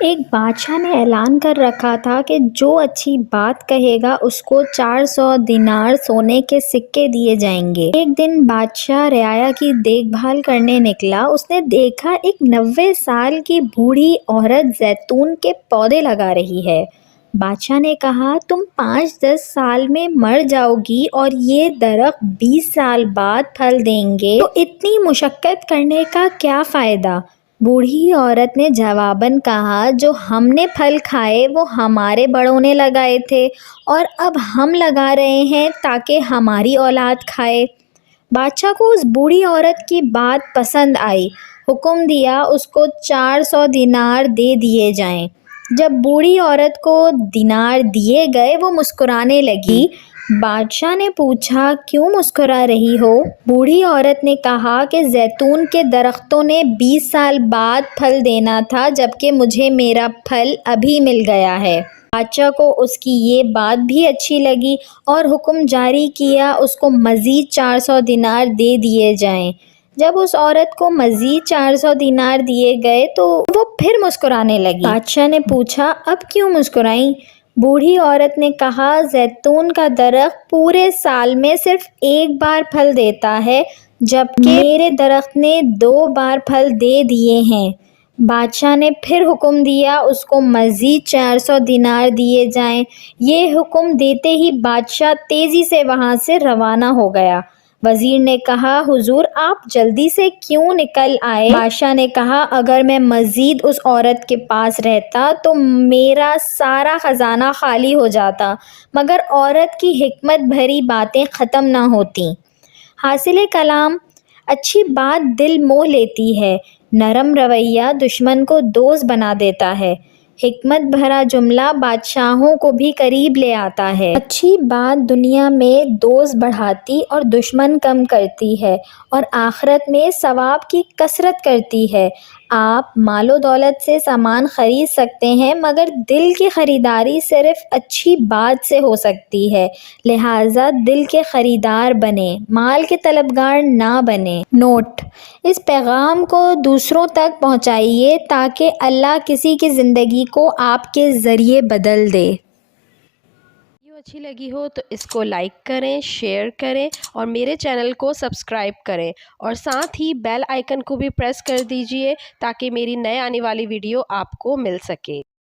ایک بادشاہ نے اعلان کر رکھا تھا کہ جو اچھی بات کہے گا اس کو 400 دینار سونے کے سکے دیے جائیں گے۔ ایک دن بادشاہ رعایا کی دیکھ بھال کرنے نکلا۔ اس نے دیکھا ایک 90 سال کی بوڑھی عورت زیتون کے پودے لگا رہی ہے۔ بادشاہ نے کہا، تم 5-10 سال میں مر جاؤ گی اور یہ درخت 20 سال بعد پھل دیں گے، تو اتنی مشقت کرنے کا کیا فائدہ؟ بوڑھی عورت نے جواباً کہا، جو ہم نے پھل کھائے وہ ہمارے بڑوں نے لگائے تھے اور اب ہم لگا رہے ہیں تاکہ ہماری اولاد کھائے۔ بادشاہ کو اس بوڑھی عورت کی بات پسند آئی۔ حکم دیا اس کو 400 دینار دے دیے جائیں۔ جب بوڑھی عورت کو دینار دیے گئے وہ مسکرانے لگی۔ بادشاہ نے پوچھا، کیوں مسکرا رہی ہو؟ بوڑھی عورت نے کہا کہ زیتون کے درختوں نے 20 سال بعد پھل دینا تھا جبکہ مجھے میرا پھل ابھی مل گیا ہے۔ بادشاہ کو اس کی یہ بات بھی اچھی لگی اور حکم جاری کیا اس کو مزید 400 دینار دے دیے جائیں۔ جب اس عورت کو مزید 400 دینار دیے گئے تو وہ پھر مسکرانے لگی۔ بادشاہ نے پوچھا، اب کیوں مسکرائیں؟ بوڑھی عورت نے کہا، زیتون کا درخت پورے سال میں صرف ایک بار پھل دیتا ہے جبکہ میرے درخت نے 2 بار پھل دے دیے ہیں۔ بادشاہ نے پھر حکم دیا اس کو مزید 400 دینار دیے جائیں۔ یہ حکم دیتے ہی بادشاہ تیزی سے وہاں سے روانہ ہو گیا۔ وزیر نے کہا، حضور آپ جلدی سے کیوں نکل آئے؟ بادشاہ نے کہا، اگر میں مزید اس عورت کے پاس رہتا تو میرا سارا خزانہ خالی ہو جاتا، مگر عورت کی حکمت بھری باتیں ختم نہ ہوتیں۔ حاصل کلام، اچھی بات دل موہ لیتی ہے، نرم رویہ دشمن کو دوست بنا دیتا ہے، حکمت بھرا جملہ بادشاہوں کو بھی قریب لے آتا ہے۔ اچھی بات دنیا میں دوست بڑھاتی اور دشمن کم کرتی ہے اور آخرت میں ثواب کی کثرت کرتی ہے۔ آپ مال و دولت سے سامان خرید سکتے ہیں مگر دل کی خریداری صرف اچھی بات سے ہو سکتی ہے، لہٰذا دل کے خریدار بنیں، مال کے طلبگار نہ بنیں۔ نوٹ: اس پیغام کو دوسروں تک پہنچائیے تاکہ اللہ کسی کی زندگی کو آپ کے ذریعے بدل دے۔ ویڈیو اچھی لگی ہو تو اس کو لائک کریں، شیئر کریں اور میرے چینل کو سبسکرائب کریں اور ساتھ ہی بیل آئیکن کو بھی پریس کر دیجئے تاکہ میری نئے آنے والی ویڈیو آپ کو مل سکے۔